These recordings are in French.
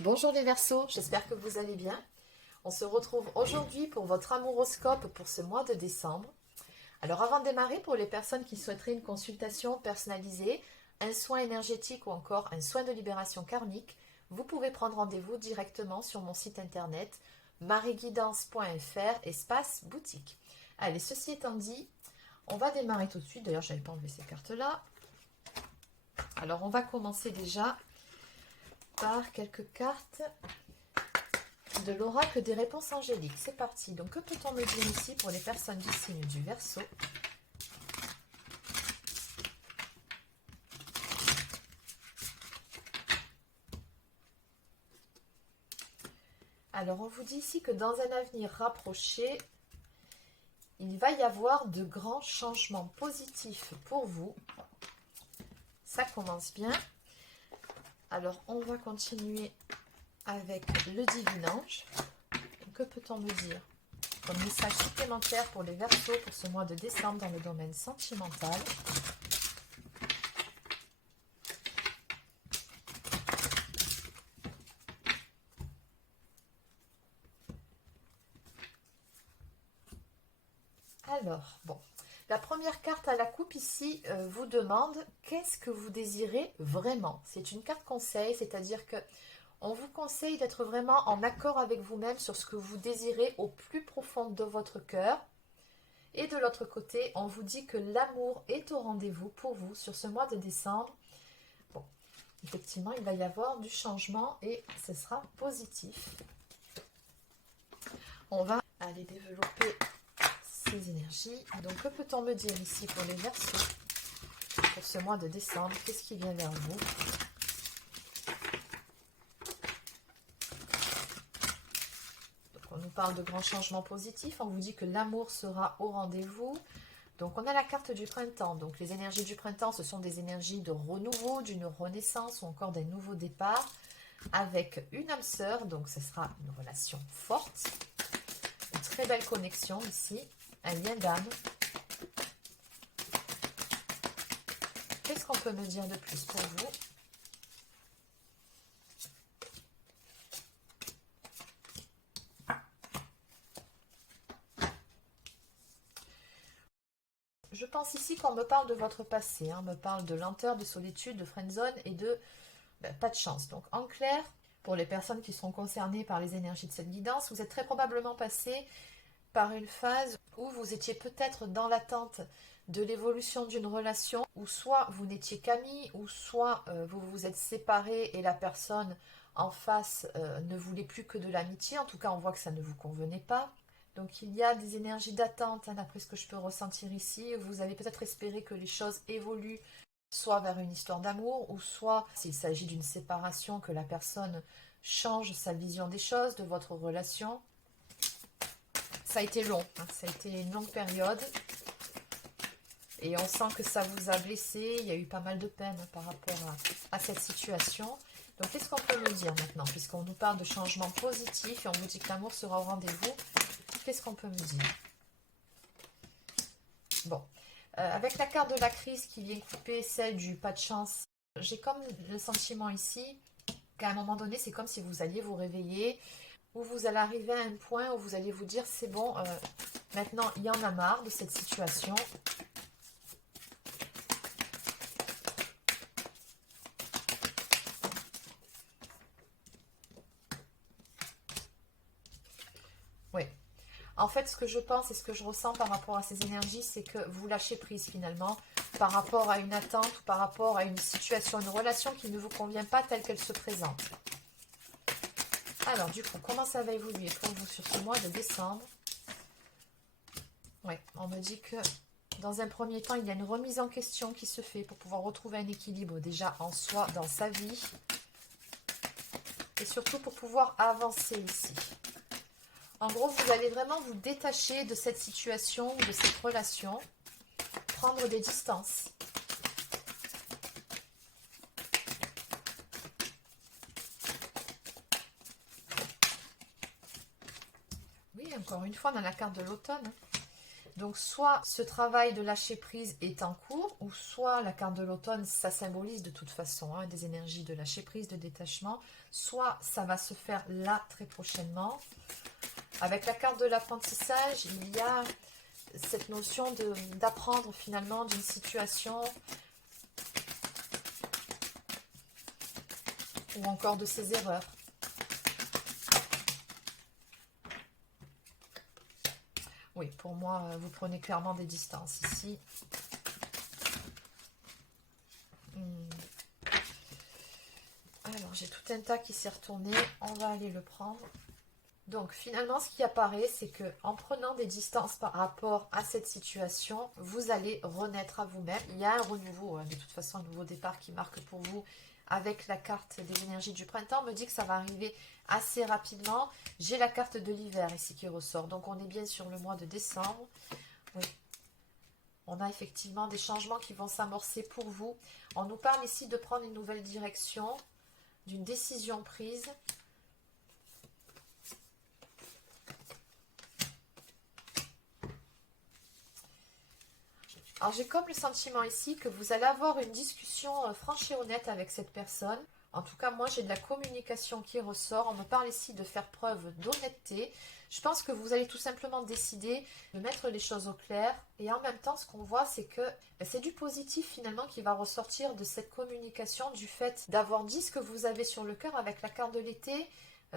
Bonjour les Verseaux, j'espère que vous allez bien. On se retrouve aujourd'hui pour votre amouroscope pour ce mois de décembre. Alors avant de démarrer, pour les personnes qui souhaiteraient une consultation personnalisée, un soin énergétique ou encore un soin de libération karmique, vous pouvez prendre rendez-vous directement sur mon site internet marieguidance.fr espace boutique. Allez, ceci étant dit, on va démarrer tout de suite. D'ailleurs, je n'avais pas enlevé ces cartes-là. Alors, on va commencer déjà par quelques cartes de l'oracle des réponses angéliques. C'est parti. Donc, que peut-on me dire ici pour les personnes du signe du Verseau? Alors, on vous dit ici que dans un avenir rapproché, il va y avoir de grands changements positifs pour vous. Ça commence bien. Alors, on va continuer avec le divin ange. Que peut-on me dire comme message supplémentaire pour les Verseaux pour ce mois de décembre dans le domaine sentimental? Alors, bon, la première carte à la coupe ici vous demande qu'est-ce que vous désirez vraiment. C'est une carte conseil, c'est-à-dire que on vous conseille d'être vraiment en accord avec vous-même sur ce que vous désirez au plus profond de votre cœur. Et de l'autre côté, on vous dit que l'amour est au rendez-vous pour vous sur ce mois de décembre. Bon, effectivement, il va y avoir du changement et ce sera positif. On va aller développer ces énergies. Donc, que peut-on me dire ici pour les Verseaux pour ce mois de décembre? Qu'est-ce qui vient vers vous? On nous parle de grands changements positifs. On vous dit que l'amour sera au rendez-vous. Donc, on a la carte du printemps. Donc, les énergies du printemps, ce sont des énergies de renouveau, d'une renaissance ou encore d'un nouveau départ avec une âme sœur. Donc, ce sera une relation forte. Une très belle connexion ici. Un lien d'âme. Qu'est-ce qu'on peut me dire de plus pour vous? Je pense ici qu'on me parle de votre passé, on me parle de lenteur, de solitude, de friendzone et de pas de chance. Donc en clair, pour les personnes qui seront concernées par les énergies de cette guidance, vous êtes très probablement passé par une phase où vous étiez peut-être dans l'attente de l'évolution d'une relation, où soit vous n'étiez qu'amis, ou soit vous vous êtes séparés et la personne en face ne voulait plus que de l'amitié. En tout cas, on voit que ça ne vous convenait pas. Donc il y a des énergies d'attente, hein, d'après ce que je peux ressentir ici. Vous avez peut-être espéré que les choses évoluent, soit vers une histoire d'amour, ou soit s'il s'agit d'une séparation, que la personne change sa vision des choses, de votre relation. Ça a été long, hein, ça a été une longue période. Et on sent que ça vous a blessé, il y a eu pas mal de peine par rapport à cette situation. Donc qu'est-ce qu'on peut me dire maintenant, puisqu'on nous parle de changements positifs et on vous dit que l'amour sera au rendez-vous? Qu'est-ce qu'on peut me dire? Bon, avec la carte de la crise qui vient couper celle du pas de chance, j'ai comme le sentiment ici qu'à un moment donné, c'est comme si vous alliez vous réveiller, ou vous allez arriver à un point où vous allez vous dire, c'est bon, maintenant il y en a marre de cette situation. Oui. En fait, ce que je pense et ce que je ressens par rapport à ces énergies, c'est que vous lâchez prise finalement par rapport à une attente ou par rapport à une situation, une relation qui ne vous convient pas telle qu'elle se présente. Alors, du coup, comment ça va évoluer pour vous sur ce mois de décembre? Oui, on me dit que dans un premier temps, il y a une remise en question qui se fait pour pouvoir retrouver un équilibre déjà en soi, dans sa vie. Et surtout pour pouvoir avancer ici. En gros, vous allez vraiment vous détacher de cette situation, de cette relation, prendre des distances. Oui, encore une fois, on a la carte de l'automne. Donc soit ce travail de lâcher prise est en cours, ou soit la carte de l'automne, ça symbolise de toute façon hein, des énergies de lâcher prise, de détachement, soit ça va se faire là très prochainement. Avec la carte de l'apprentissage, il y a cette notion d'apprendre finalement d'une situation ou encore de ses erreurs. Oui, pour moi, vous prenez clairement des distances ici. Alors, j'ai tout un tas qui s'est retourné. On va aller le prendre. Donc, finalement, ce qui apparaît, c'est que en prenant des distances par rapport à cette situation, vous allez renaître à vous-même. Il y a un renouveau, de toute façon, un nouveau départ qui marque pour vous avec la carte des énergies du printemps. On me dit que ça va arriver assez rapidement. J'ai la carte de l'hiver ici qui ressort. Donc, on est bien sur le mois de décembre. Oui. On a effectivement des changements qui vont s'amorcer pour vous. On nous parle ici de prendre une nouvelle direction, d'une décision prise. Alors j'ai comme le sentiment ici que vous allez avoir une discussion franche et honnête avec cette personne. En tout cas, moi j'ai de la communication qui ressort. On me parle ici de faire preuve d'honnêteté. Je pense que vous allez tout simplement décider de mettre les choses au clair. Et en même temps, ce qu'on voit, c'est que c'est du positif finalement qui va ressortir de cette communication, du fait d'avoir dit ce que vous avez sur le cœur avec la carte de l'été.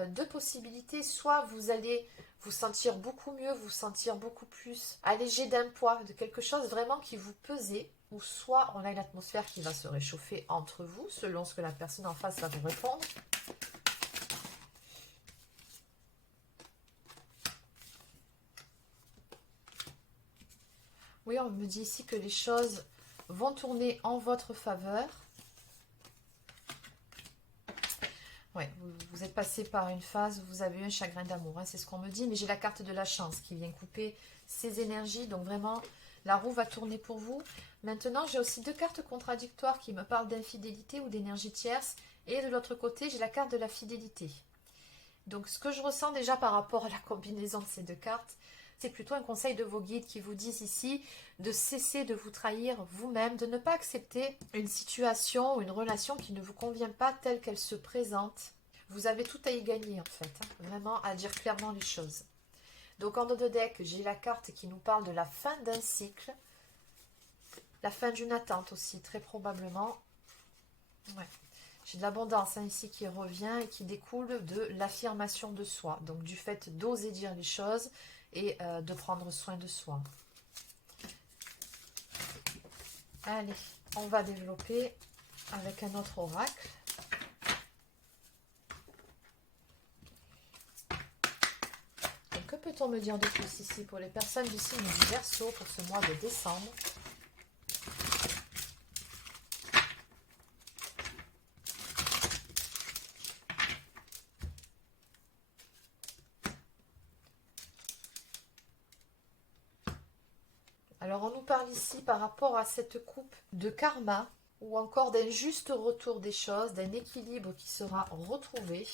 Deux possibilités, soit vous allez vous sentir beaucoup mieux, vous sentir beaucoup plus allégé d'un poids, de quelque chose vraiment qui vous pesait, ou soit on a une atmosphère qui va se réchauffer entre vous, selon ce que la personne en face va vous répondre. Oui, on me dit ici que les choses vont tourner en votre faveur. Ouais, vous êtes passé par une phase où vous avez eu un chagrin d'amour, hein, c'est ce qu'on me dit, mais j'ai la carte de la chance qui vient couper ces énergies, donc vraiment, la roue va tourner pour vous. Maintenant, j'ai aussi deux cartes contradictoires qui me parlent d'infidélité ou d'énergie tierce, et de l'autre côté, j'ai la carte de la fidélité. Donc, ce que je ressens déjà par rapport à la combinaison de ces deux cartes, c'est plutôt un conseil de vos guides qui vous disent ici de cesser de vous trahir vous-même, de ne pas accepter une situation ou une relation qui ne vous convient pas telle qu'elle se présente. Vous avez tout à y gagner en fait, hein, vraiment à dire clairement les choses. Donc en dos de deck, j'ai la carte qui nous parle de la fin d'un cycle, la fin d'une attente aussi, très probablement. Ouais. J'ai de l'abondance hein, ici qui revient et qui découle de l'affirmation de soi, donc du fait d'oser dire les choses et de prendre soin de soi. Allez, on va développer avec un autre oracle. Donc, que peut-on me dire de plus ici pour les personnes du signe du Verseau pour ce mois de décembre ? Alors, on nous parle ici par rapport à cette coupe de karma ou encore d'un juste retour des choses, d'un équilibre qui sera retrouvé.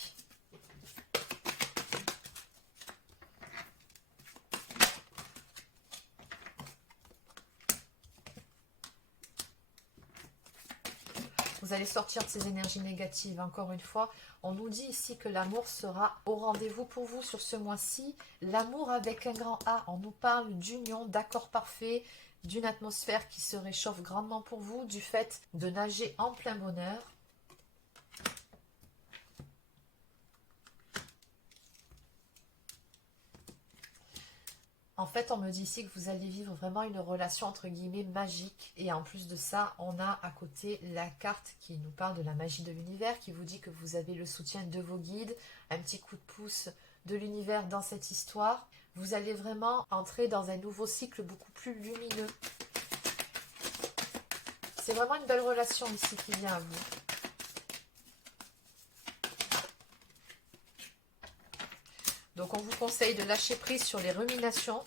Vous allez sortir de ces énergies négatives. Encore une fois, on nous dit ici que l'amour sera au rendez-vous pour vous sur ce mois-ci. L'amour avec un grand A. On nous parle d'union, d'accord parfait, d'une atmosphère qui se réchauffe grandement pour vous, du fait de nager en plein bonheur. En fait, on me dit ici que vous allez vivre vraiment une relation entre guillemets magique. Et en plus de ça, on a à côté la carte qui nous parle de la magie de l'univers, qui vous dit que vous avez le soutien de vos guides, un petit coup de pouce de l'univers dans cette histoire. Vous allez vraiment entrer dans un nouveau cycle beaucoup plus lumineux. C'est vraiment une belle relation ici qui vient à vous. Donc on vous conseille de lâcher prise sur les ruminations.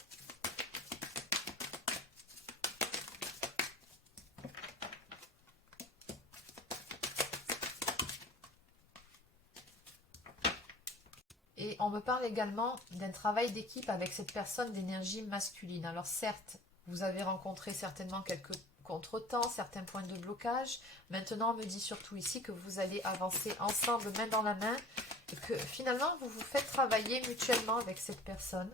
Et on me parle également d'un travail d'équipe avec cette personne d'énergie masculine. Alors certes, vous avez rencontré certainement quelques contretemps, certains points de blocage. Maintenant, on me dit surtout ici que vous allez avancer ensemble, main dans la main, et que finalement, vous vous faites travailler mutuellement avec cette personne.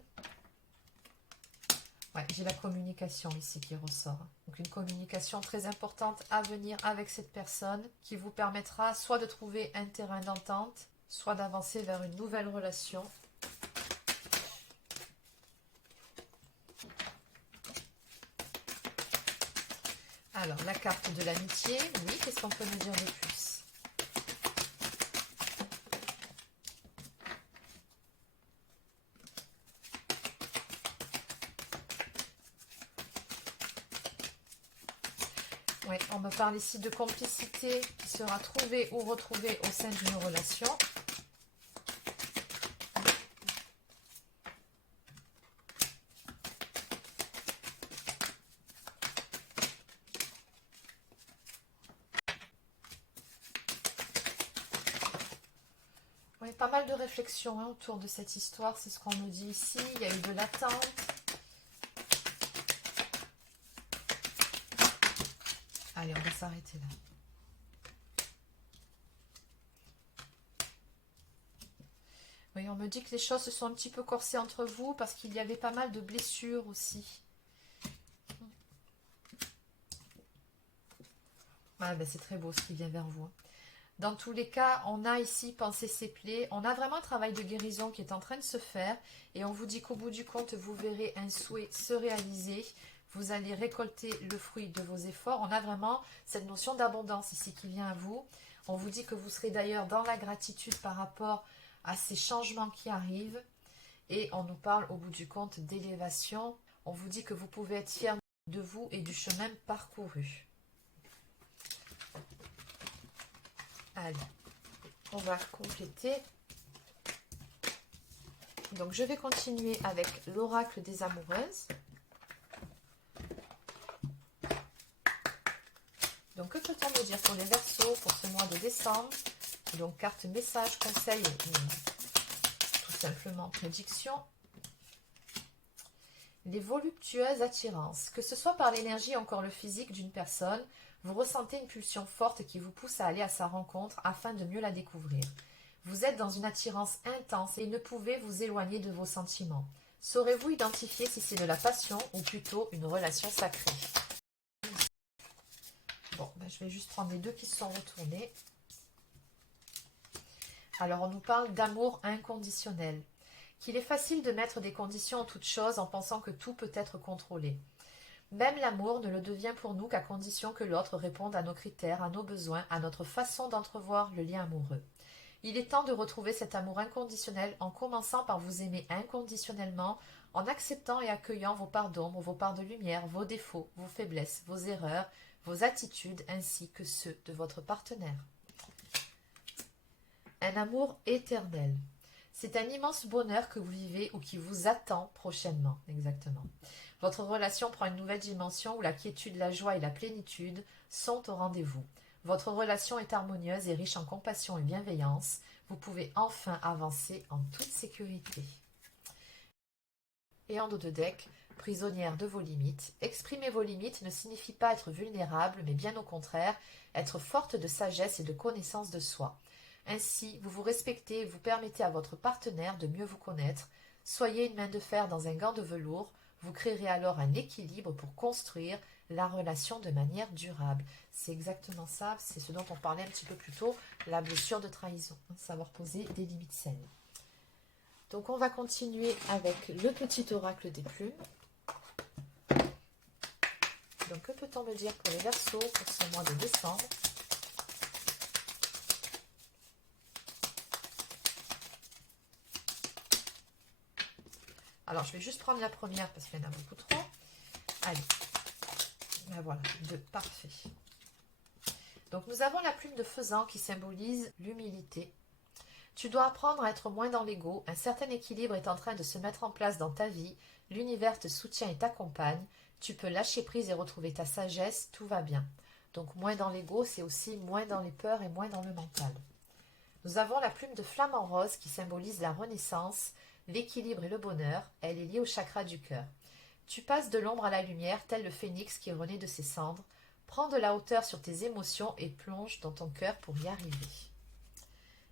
Ouais, j'ai la communication ici qui ressort. Donc une communication très importante à venir avec cette personne qui vous permettra soit de trouver un terrain d'entente, soit d'avancer vers une nouvelle relation. Alors, la carte de l'amitié, oui, qu'est-ce qu'on peut nous dire de plus? Oui, on me parle ici de complicité qui sera trouvée ou retrouvée au sein d'une relation. Oui, pas mal de réflexions hein, autour de cette histoire, c'est ce qu'on nous dit ici. Il y a eu de l'attente. Allez, on va s'arrêter là. Oui, on me dit que les choses se sont un petit peu corsées entre vous parce qu'il y avait pas mal de blessures aussi. Ah, ben c'est très beau ce qui vient vers vous. Dans tous les cas, on a ici pensé ses plaies. On a vraiment un travail de guérison qui est en train de se faire. Et on vous dit qu'au bout du compte, vous verrez un souhait se réaliser. Vous allez récolter le fruit de vos efforts. On a vraiment cette notion d'abondance ici qui vient à vous. On vous dit que vous serez d'ailleurs dans la gratitude par rapport à ces changements qui arrivent. Et on nous parle au bout du compte d'élévation. On vous dit que vous pouvez être fier de vous et du chemin parcouru. Allez, on va compléter. Donc, je vais continuer avec l'oracle des amoureuses. Donc, que peut-on me dire pour les Verseaux pour ce mois de décembre? Donc, carte message, conseil, tout simplement prédiction. Les voluptueuses attirances. Que ce soit par l'énergie ou encore le physique d'une personne, vous ressentez une pulsion forte qui vous pousse à aller à sa rencontre afin de mieux la découvrir. Vous êtes dans une attirance intense et ne pouvez vous éloigner de vos sentiments. Saurez-vous identifier si c'est de la passion ou plutôt une relation sacrée? Bon, ben je vais juste prendre les deux qui se sont retournés. Alors, on nous parle d'amour inconditionnel. Qu'il est facile de mettre des conditions en toute chose en pensant que tout peut être contrôlé. Même l'amour ne le devient pour nous qu'à condition que l'autre réponde à nos critères, à nos besoins, à notre façon d'entrevoir le lien amoureux. Il est temps de retrouver cet amour inconditionnel en commençant par vous aimer inconditionnellement, en acceptant et accueillant vos parts d'ombre, vos parts de lumière, vos défauts, vos faiblesses, vos erreurs, vos attitudes ainsi que ceux de votre partenaire. Un amour éternel. C'est un immense bonheur que vous vivez ou qui vous attend prochainement, exactement. Votre relation prend une nouvelle dimension où la quiétude, la joie et la plénitude sont au rendez-vous. Votre relation est harmonieuse et riche en compassion et bienveillance. Vous pouvez enfin avancer en toute sécurité. Et en dos de deck, prisonnière de vos limites. Exprimer vos limites ne signifie pas être vulnérable, mais bien au contraire, être forte de sagesse et de connaissance de soi. Ainsi, vous vous respectez et vous permettez à votre partenaire de mieux vous connaître. Soyez une main de fer dans un gant de velours. Vous créerez alors un équilibre pour construire la relation de manière durable. C'est exactement ça, c'est ce dont on parlait un petit peu plus tôt, la blessure de trahison, savoir poser des limites saines. Donc on va continuer avec le petit oracle des plumes. Donc que peut-on me dire pour les Verseaux pour ce mois de décembre? Alors, je vais juste prendre la première parce qu'il y en a beaucoup trop. Allez, ben voilà, deux, parfait. Donc, nous avons la plume de faisan qui symbolise l'humilité. Tu dois apprendre à être moins dans l'ego. Un certain équilibre est en train de se mettre en place dans ta vie. L'univers te soutient et t'accompagne. Tu peux lâcher prise et retrouver ta sagesse. Tout va bien. Donc, moins dans l'ego, c'est aussi moins dans les peurs et moins dans le mental. Nous avons la plume de flamant rose qui symbolise la renaissance, l'équilibre et le bonheur. Elle est liée au chakra du cœur. Tu passes de l'ombre à la lumière, tel le phénix qui renaît de ses cendres. Prends de la hauteur sur tes émotions et plonge dans ton cœur pour y arriver.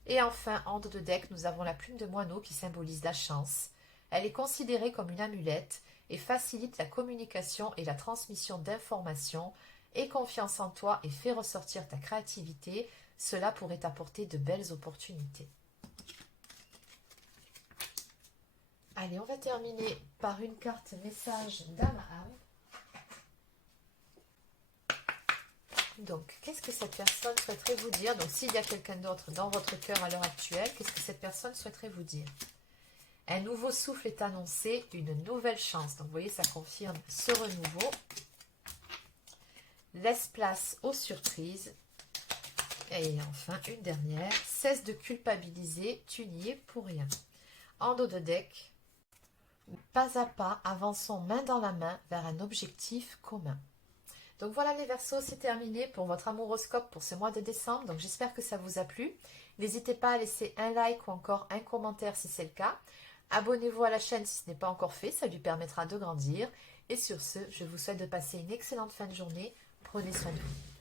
Et enfin, en dos de deck, nous avons la plume de moineau qui symbolise la chance. Elle est considérée comme une amulette et facilite la communication et la transmission d'informations. Aie confiance en toi et fais ressortir ta créativité. Cela pourrait t'apporter de belles opportunités. Allez, on va terminer par une carte message d'âme à âme. Donc, qu'est-ce que cette personne souhaiterait vous dire? Donc, s'il y a quelqu'un d'autre dans votre cœur à l'heure actuelle, qu'est-ce que cette personne souhaiterait vous dire? Un nouveau souffle est annoncé, une nouvelle chance. Donc, vous voyez, ça confirme ce renouveau. Laisse place aux surprises. Et enfin, une dernière. Cesse de culpabiliser, tu n'y es pour rien. En dos de deck, pas à pas, avançons main dans la main vers un objectif commun. Donc voilà les Verseaux, c'est terminé pour votre amouroscope pour ce mois de décembre. Donc j'espère que ça vous a plu. N'hésitez pas à laisser un like ou encore un commentaire si c'est le cas. Abonnez-vous à la chaîne si ce n'est pas encore fait, ça lui permettra de grandir. Et sur ce, je vous souhaite de passer une excellente fin de journée. Prenez soin de vous.